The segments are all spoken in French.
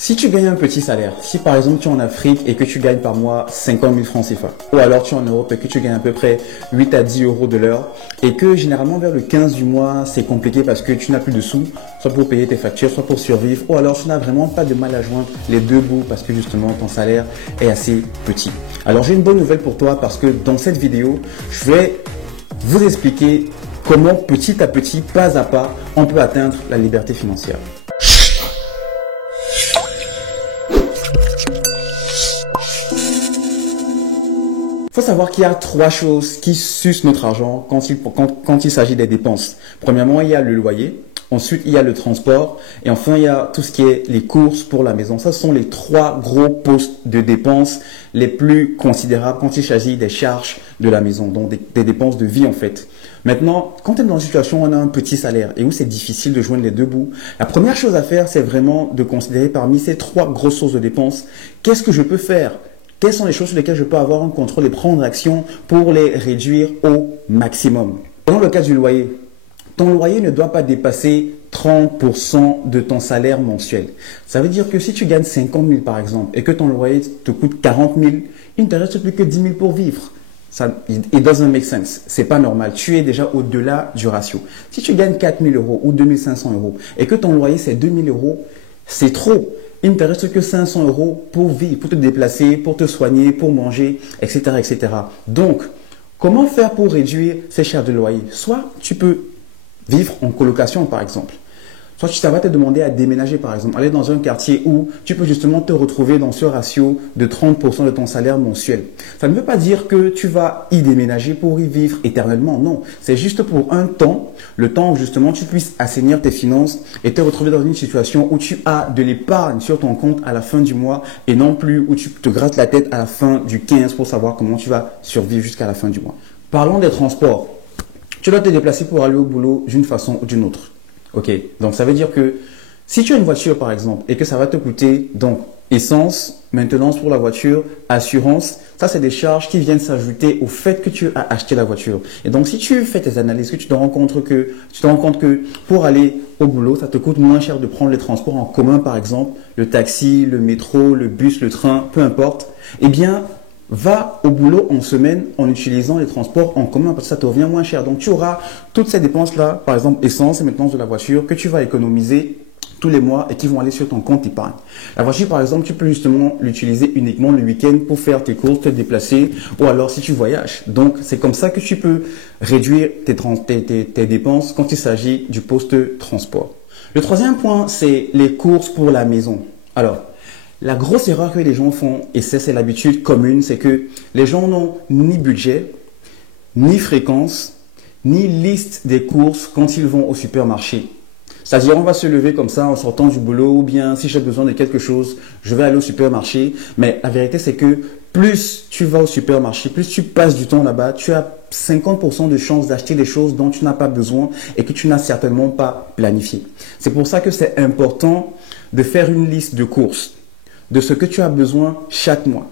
Si tu gagnes un petit salaire, si par exemple tu es en Afrique et que tu gagnes par mois 50 000 francs CFA, ou alors tu es en Europe et que tu gagnes à peu près 8 à 10 euros de l'heure, et que généralement vers le 15 du mois c'est compliqué parce que tu n'as plus de sous, soit pour payer tes factures, soit pour survivre, ou alors tu n'as vraiment pas de mal à joindre les deux bouts parce que justement ton salaire est assez petit. Alors j'ai une bonne nouvelle pour toi parce que dans cette vidéo, je vais vous expliquer comment petit à petit, pas à pas, on peut atteindre la liberté financière. Il faut savoir qu'il y a trois choses qui sucent notre argent quand il s'agit des dépenses. Premièrement, il y a le loyer. Ensuite, il y a le transport. Et enfin, il y a tout ce qui est les courses pour la maison. Ça, ce sont les trois gros postes de dépenses les plus considérables quand il s'agit des charges de la maison. Donc, des dépenses de vie, en fait. Maintenant, quand tu es dans une situation où on a un petit salaire et où c'est difficile de joindre les deux bouts, la première chose à faire, c'est vraiment de considérer parmi ces trois grosses sources de dépenses, qu'est-ce que je peux faire? Quelles sont les choses sur lesquelles je peux avoir un contrôle et prendre action pour les réduire au maximum? Dans le cas du loyer, ton loyer ne doit pas dépasser 30% de ton salaire mensuel. Ça veut dire que si tu gagnes 50 000 par exemple et que ton loyer te coûte 40 000, il ne te reste plus que 10 000 pour vivre. Ça, it doesn't make sense. C'est pas normal. Tu es déjà au-delà du ratio. Si tu gagnes 4 000 euros ou 2 500 euros et que ton loyer c'est 2 000 euros, c'est trop. Il ne te reste que 500 euros pour vivre, pour te déplacer, pour te soigner, pour manger, etc., etc. Donc, comment faire pour réduire ces charges de loyer? Soit tu peux vivre en colocation, par exemple. Soit ça va te demander à déménager, par exemple, aller dans un quartier où tu peux justement te retrouver dans ce ratio de 30% de ton salaire mensuel. Ça ne veut pas dire que tu vas y déménager pour y vivre éternellement, non. C'est juste pour un temps, le temps où justement tu puisses assainir tes finances et te retrouver dans une situation où tu as de l'épargne sur ton compte à la fin du mois et non plus où tu te grattes la tête à la fin du 15 pour savoir comment tu vas survivre jusqu'à la fin du mois. Parlons des transports. Tu dois te déplacer pour aller au boulot d'une façon ou d'une autre. Ok, donc ça veut dire que si tu as une voiture par exemple et que ça va te coûter donc essence, maintenance pour la voiture, assurance, ça c'est des charges qui viennent s'ajouter au fait que tu as acheté la voiture. Et donc si tu fais tes analyses, que tu te rends compte que pour aller au boulot, ça te coûte moins cher de prendre les transports en commun par exemple, le taxi, le métro, le bus, le train, peu importe, eh bien va au boulot en semaine en utilisant les transports en commun parce que ça te revient moins cher. Donc tu auras toutes ces dépenses-là, par exemple essence et maintenance de la voiture, que tu vas économiser tous les mois et qui vont aller sur ton compte épargne. La voiture, par exemple, tu peux justement l'utiliser uniquement le week-end pour faire tes courses, te déplacer ou alors si tu voyages. Donc c'est comme ça que tu peux réduire tes dépenses quand il s'agit du poste transport. Le troisième point, c'est les courses pour la maison. Alors, la grosse erreur que les gens font, et c'est l'habitude commune, c'est que les gens n'ont ni budget, ni fréquence, ni liste des courses quand ils vont au supermarché. C'est-à-dire, on va se lever comme ça en sortant du boulot, ou bien si j'ai besoin de quelque chose, je vais aller au supermarché. Mais la vérité, c'est que plus tu vas au supermarché, plus tu passes du temps là-bas, tu as 50% de chances d'acheter des choses dont tu n'as pas besoin et que tu n'as certainement pas planifié. C'est pour ça que c'est important de faire une liste de courses, de ce que tu as besoin chaque mois.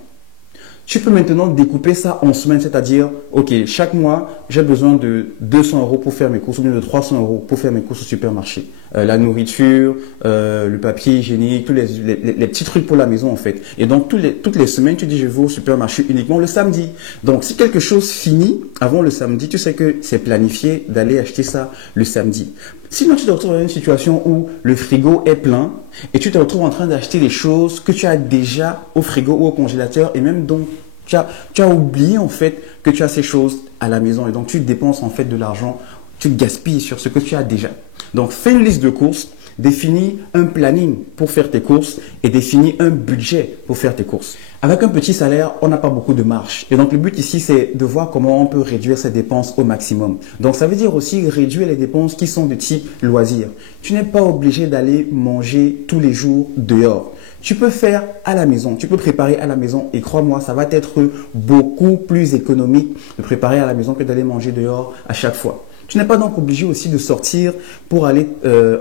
Tu peux maintenant découper ça en semaines, c'est-à-dire, ok, chaque mois, j'ai besoin de 200 euros pour faire mes courses, ou bien de 300 euros pour faire mes courses au supermarché. La nourriture, le papier hygiénique, tous les petits trucs pour la maison en fait. Et donc, toutes les semaines, tu dis, je vais au supermarché uniquement le samedi. Donc, si quelque chose finit avant le samedi, tu sais que c'est planifié d'aller acheter ça le samedi. Sinon, tu te retrouves dans une situation où le frigo est plein et tu te retrouves en train d'acheter des choses que tu as déjà au frigo ou au congélateur et même donc tu as oublié en fait que tu as ces choses à la maison et donc tu dépenses en fait de l'argent, tu gaspilles sur ce que tu as déjà. Donc, fais une liste de courses, définis un planning pour faire tes courses et définis un budget pour faire tes courses. Avec un petit salaire, on n'a pas beaucoup de marge. Et donc, le but ici, c'est de voir comment on peut réduire ses dépenses au maximum. Donc, ça veut dire aussi réduire les dépenses qui sont de type loisir. Tu n'es pas obligé d'aller manger tous les jours dehors. Tu peux faire à la maison, tu peux préparer à la maison et crois-moi, ça va être beaucoup plus économique de préparer à la maison que d'aller manger dehors à chaque fois. Tu n'es pas donc obligé aussi de sortir pour aller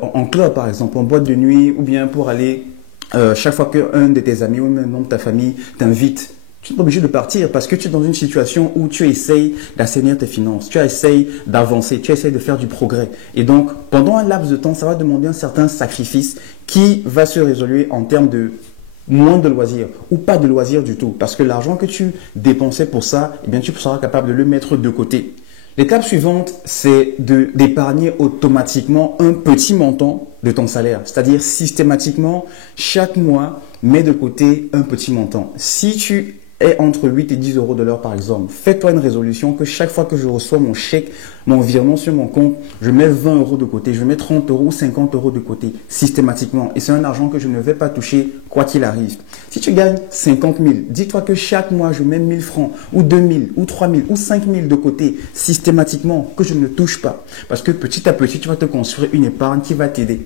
en club par exemple, en boîte de nuit ou bien pour aller chaque fois qu'un de tes amis ou même un membre de ta famille t'invite. Tu n'es pas obligé de partir parce que tu es dans une situation où tu essayes d'assainir tes finances, tu essayes d'avancer, tu essayes de faire du progrès. Et donc, pendant un laps de temps, ça va demander un certain sacrifice qui va se résolver en termes de moins de loisirs ou pas de loisirs du tout. Parce que l'argent que tu dépensais pour ça, eh bien, tu seras capable de le mettre de côté. L'étape suivante, c'est d'épargner automatiquement un petit montant de ton salaire. C'est-à-dire systématiquement, chaque mois, mets de côté un petit montant. Si tu es entre 8 et 10 euros de l'heure par exemple, fais-toi une résolution que chaque fois que je reçois mon chèque, mon virement sur mon compte, je mets 20 euros de côté, je mets 30 euros ou 50 euros de côté systématiquement. Et c'est un argent que je ne vais pas toucher quoi qu'il arrive. Si tu gagnes 50 000, dis-toi que chaque mois, je mets 1000 francs ou 2000 ou 3000 ou 5000 de côté systématiquement que je ne touche pas. Parce que petit à petit, tu vas te construire une épargne qui va t'aider.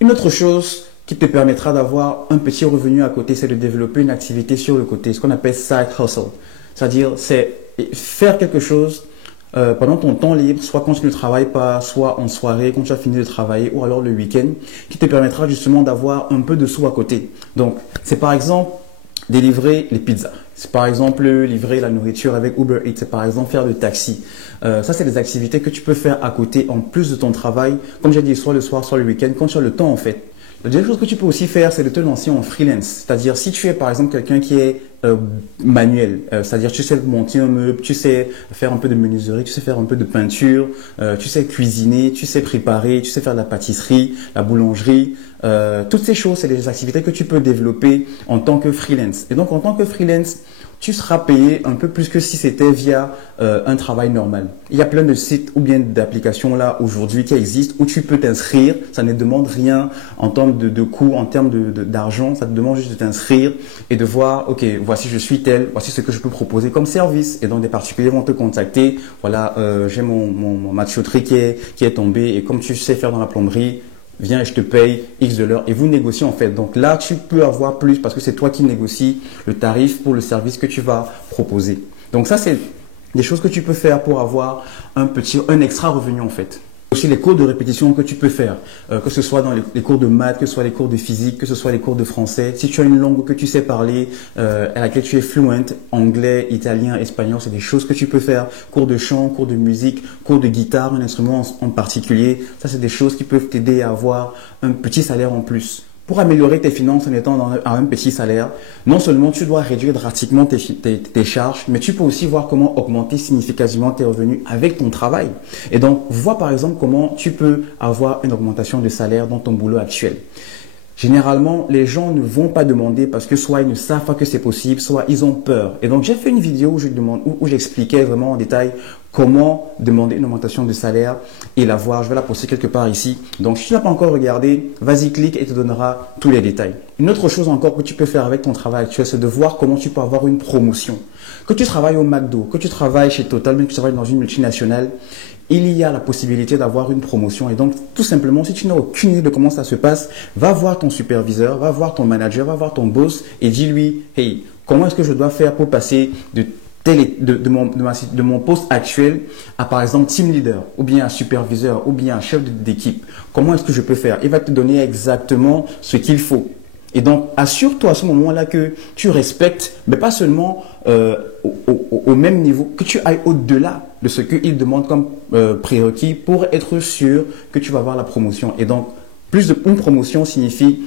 Une autre chose qui te permettra d'avoir un petit revenu à côté, c'est de développer une activité sur le côté, ce qu'on appelle side hustle. C'est-à-dire, c'est faire quelque chose pendant ton temps libre, soit quand tu ne travailles pas, soit en soirée, quand tu as fini de travailler, ou alors le week-end, qui te permettra justement d'avoir un peu de sous à côté. Donc, c'est par exemple délivrer les pizzas. C'est par exemple livrer la nourriture avec Uber Eats. C'est par exemple faire le taxi. Ça, c'est des activités que tu peux faire à côté en plus de ton travail. Comme j'ai dit, soit le soir, soit le week-end, quand tu as le temps en fait. La deuxième chose que tu peux aussi faire, c'est de te lancer en freelance. C'est-à-dire, si tu es par exemple quelqu'un qui est manuel, c'est-à-dire tu sais monter un meuble, tu sais faire un peu de menuiserie, tu sais faire un peu de peinture, tu sais cuisiner, tu sais préparer, tu sais faire de la pâtisserie, la boulangerie. Toutes ces choses, c'est des activités que tu peux développer en tant que freelance. Et donc, en tant que freelance, tu seras payé un peu plus que si c'était via un travail normal. Il y a plein de sites ou bien d'applications là aujourd'hui qui existent où tu peux t'inscrire. Ça ne demande rien en termes de coûts, en termes d'argent. Ça te demande juste de t'inscrire et de voir, ok, voici je suis tel, voici ce que je peux proposer comme service. Et donc des particuliers vont te contacter. Voilà, j'ai ma tuyauterie qui est tombée et comme tu sais faire dans la plomberie, viens et je te paye X de l'heure et vous négociez en fait. Donc là, tu peux avoir plus parce que c'est toi qui négocies le tarif pour le service que tu vas proposer. Donc ça, c'est des choses que tu peux faire pour avoir un extra revenu en fait. Aussi les cours de répétition que tu peux faire, que ce soit dans les cours de maths, que ce soit les cours de physique, que ce soit les cours de français. Si tu as une langue que tu sais parler, à laquelle tu es fluent, anglais, italien, espagnol, c'est des choses que tu peux faire. Cours de chant, cours de musique, cours de guitare, un instrument en particulier. Ça, c'est des choses qui peuvent t'aider à avoir un petit salaire en plus. Pour améliorer tes finances en étant à un petit salaire, non seulement tu dois réduire drastiquement tes charges, mais tu peux aussi voir comment augmenter significativement tes revenus avec ton travail. Et donc, vois par exemple comment tu peux avoir une augmentation de salaire dans ton boulot actuel. Généralement, les gens ne vont pas demander parce que soit ils ne savent pas que c'est possible, soit ils ont peur. Et donc, j'ai fait une vidéo où j'expliquais vraiment en détail comment demander une augmentation de salaire et l'avoir. Je vais la poster quelque part ici. Donc, si tu n'as pas encore regardé, vas-y, clique et te donnera tous les détails. Une autre chose encore que tu peux faire avec ton travail actuel, c'est de voir comment tu peux avoir une promotion. Que tu travailles au McDo, que tu travailles chez Total, même que tu travailles dans une multinationale, il y a la possibilité d'avoir une promotion. Et donc, tout simplement, si tu n'as aucune idée de comment ça se passe, va voir ton superviseur, va voir ton manager, va voir ton boss et dis-lui, hey, comment est-ce que je dois faire pour passer de mon poste actuel à par exemple team leader ou bien un superviseur ou bien un chef d'équipe. Comment est-ce que je peux faire? Il va te donner exactement ce qu'il faut. Et donc, assure-toi à ce moment-là que tu respectes, mais pas seulement au même niveau, que tu ailles au-delà de ce qu'il demande comme prérequis pour être sûr que tu vas avoir la promotion. Et donc, une promotion signifie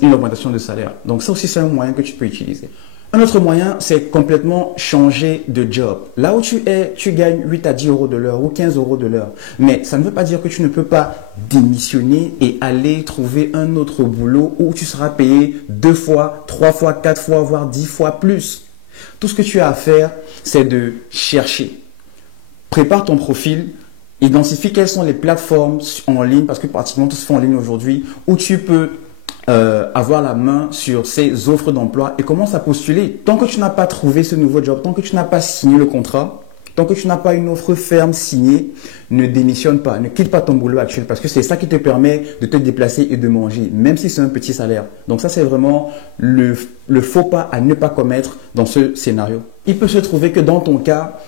une augmentation de salaire. Donc, ça aussi, c'est un moyen que tu peux utiliser. Un autre moyen, c'est complètement changer de job. Là où tu es, tu gagnes 8 à 10 euros de l'heure ou 15 euros de l'heure. Mais ça ne veut pas dire que tu ne peux pas démissionner et aller trouver un autre boulot où tu seras payé 2 fois, 3 fois, 4 fois, voire 10 fois plus. Tout ce que tu as à faire, c'est de chercher. Prépare ton profil. Identifie quelles sont les plateformes en ligne, parce que pratiquement tout se fait en ligne aujourd'hui, où tu peux avoir la main sur ces offres d'emploi et commence à postuler. Tant que tu n'as pas trouvé ce nouveau job, tant que tu n'as pas signé le contrat, tant que tu n'as pas une offre ferme signée, ne démissionne pas, ne quitte pas ton boulot actuel parce que c'est ça qui te permet de te déplacer et de manger, même si c'est un petit salaire. Donc ça, c'est vraiment le faux pas à ne pas commettre dans ce scénario. Il peut se trouver que dans ton cas,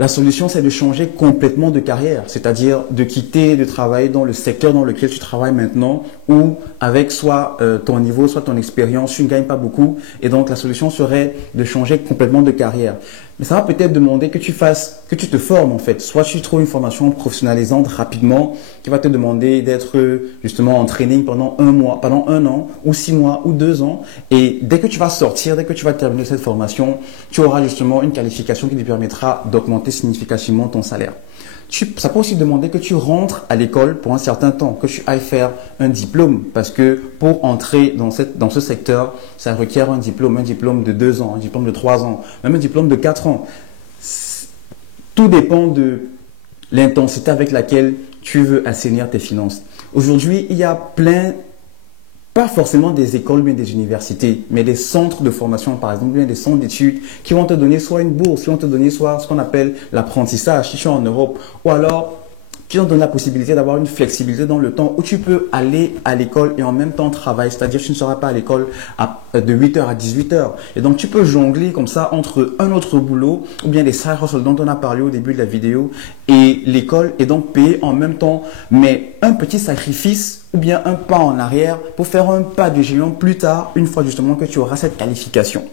La solution, c'est de changer complètement de carrière, c'est-à-dire de quitter, de travailler dans le secteur dans lequel tu travailles maintenant, ou avec soit ton niveau, soit ton expérience, tu ne gagnes pas beaucoup, et donc la solution serait de changer complètement de carrière. Mais ça va peut-être demander que tu te formes en fait. Soit tu trouves une formation professionnalisante rapidement, qui va te demander d'être justement en training pendant pendant un an, ou 6 mois, ou 2 ans, et dès que tu vas sortir, dès que tu vas terminer cette formation, tu auras justement une qualification qui te permettra d'augmenter significativement ton salaire. Ça peut aussi demander que tu rentres à l'école pour un certain temps, que tu ailles faire un diplôme, parce que pour entrer dans ce secteur, ça requiert un diplôme de 2 ans, un diplôme de 3 ans, même un diplôme de 4 ans. Tout dépend de l'intensité avec laquelle tu veux assainir tes finances. Aujourd'hui, il y a pas forcément des écoles, mais des universités, mais des centres de formation, par exemple, bien des centres d'études qui vont te donner soit une bourse, qui vont te donner soit ce qu'on appelle l'apprentissage, si tu es en Europe, ou alors qui vont te donner la possibilité d'avoir une flexibilité dans le temps où tu peux aller à l'école et en même temps travailler, c'est-à-dire tu ne seras pas à l'école de 8h à 18h. Et donc tu peux jongler comme ça entre un autre boulot ou bien des side hustles dont on a parlé au début de la vidéo et l'école est donc payé en même temps, mais un petit sacrifice ou bien un pas en arrière pour faire un pas de géant plus tard, une fois justement que tu auras cette qualification.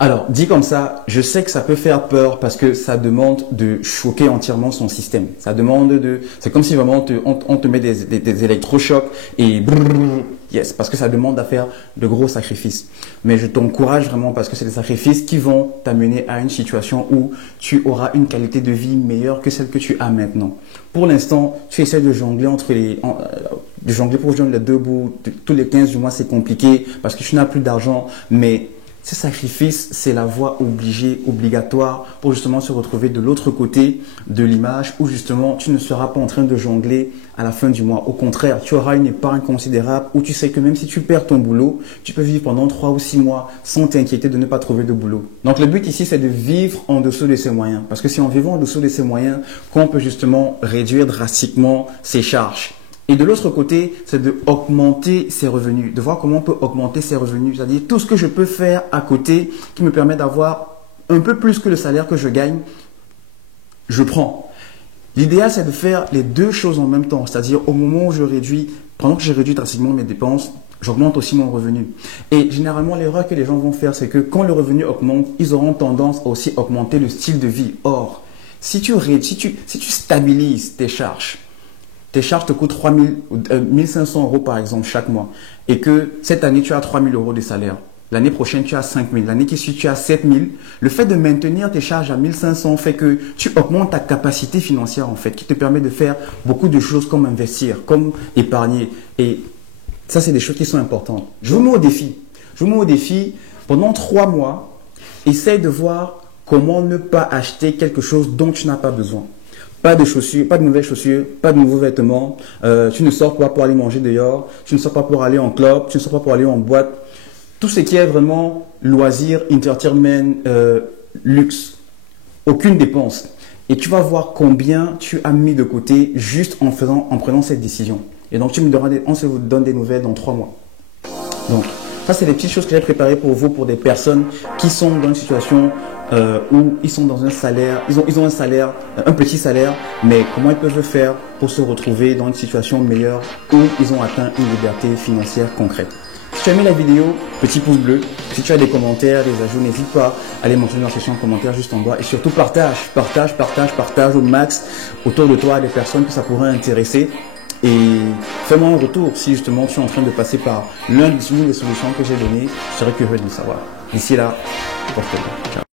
Alors, dit comme ça, je sais que ça peut faire peur parce que ça demande de choquer entièrement son système. C'est comme si vraiment on te met des électrochocs et brrr, yes, parce que ça demande à faire de gros sacrifices. Mais je t'encourage vraiment parce que c'est des sacrifices qui vont t'amener à une situation où tu auras une qualité de vie meilleure que celle que tu as maintenant. Pour l'instant, tu essaies de jongler de jongler pour joindre les deux bouts. Tous les 15 du mois, c'est compliqué parce que tu n'as plus d'argent, mais ce sacrifice, c'est la voie obligatoire pour justement se retrouver de l'autre côté de l'image où justement tu ne seras pas en train de jongler à la fin du mois. Au contraire, tu auras une épargne considérable où tu sais que même si tu perds ton boulot, tu peux vivre pendant 3 ou 6 mois sans t'inquiéter de ne pas trouver de boulot. Donc le but ici, c'est de vivre en dessous de ses moyens. Parce que c'est en vivant en dessous de ses moyens qu'on peut justement réduire drastiquement ses charges. Et de l'autre côté, c'est de augmenter ses revenus, de voir comment on peut augmenter ses revenus, c'est-à-dire tout ce que je peux faire à côté qui me permet d'avoir un peu plus que le salaire que je gagne, je prends. L'idéal, c'est de faire les deux choses en même temps, c'est-à-dire au moment où pendant que je réduis drastiquement mes dépenses, j'augmente aussi mon revenu. Et généralement, l'erreur que les gens vont faire, c'est que quand le revenu augmente, ils auront tendance à aussi augmenter le style de vie. Or, si tu stabilises tes charges te coûtent 1500 € par exemple chaque mois et que cette année tu as 3000 € de salaire, l'année prochaine tu as 5000, l'année qui suit tu as 7000, le fait de maintenir tes charges à 1500 fait que tu augmentes ta capacité financière en fait, qui te permet de faire beaucoup de choses comme investir, comme épargner et ça c'est des choses qui sont importantes. Je vous mets au défi pendant 3 mois, essaye de voir comment ne pas acheter quelque chose dont tu n'as pas besoin. Pas de chaussures, pas de nouvelles chaussures, pas de nouveaux vêtements. Tu ne sors pas pour aller manger dehors. Tu ne sors pas pour aller en club. Tu ne sors pas pour aller en boîte. Tout ce qui est vraiment loisir, entertainment, luxe. Aucune dépense. Et tu vas voir combien tu as mis de côté juste en prenant cette décision. Et donc, on se vous donne des nouvelles dans 3 mois. Donc, ça, c'est des petites choses que j'ai préparées pour vous, pour des personnes qui sont dans une situation où ils sont dans un salaire, ils ont un salaire, un petit salaire, mais comment ils peuvent faire pour se retrouver dans une situation meilleure où ils ont atteint une liberté financière concrète. Si tu as aimé la vidéo, petit pouce bleu. Si tu as des commentaires, des ajouts, n'hésite pas à les mentionner dans la section de commentaires juste en bas. Et surtout, partage au max autour de toi à des personnes que ça pourrait intéresser. Et fais-moi un retour si justement tu es en train de passer par l'une des solutions que j'ai données. Je serais curieux de le savoir. D'ici là, porte-toi bien. Ciao.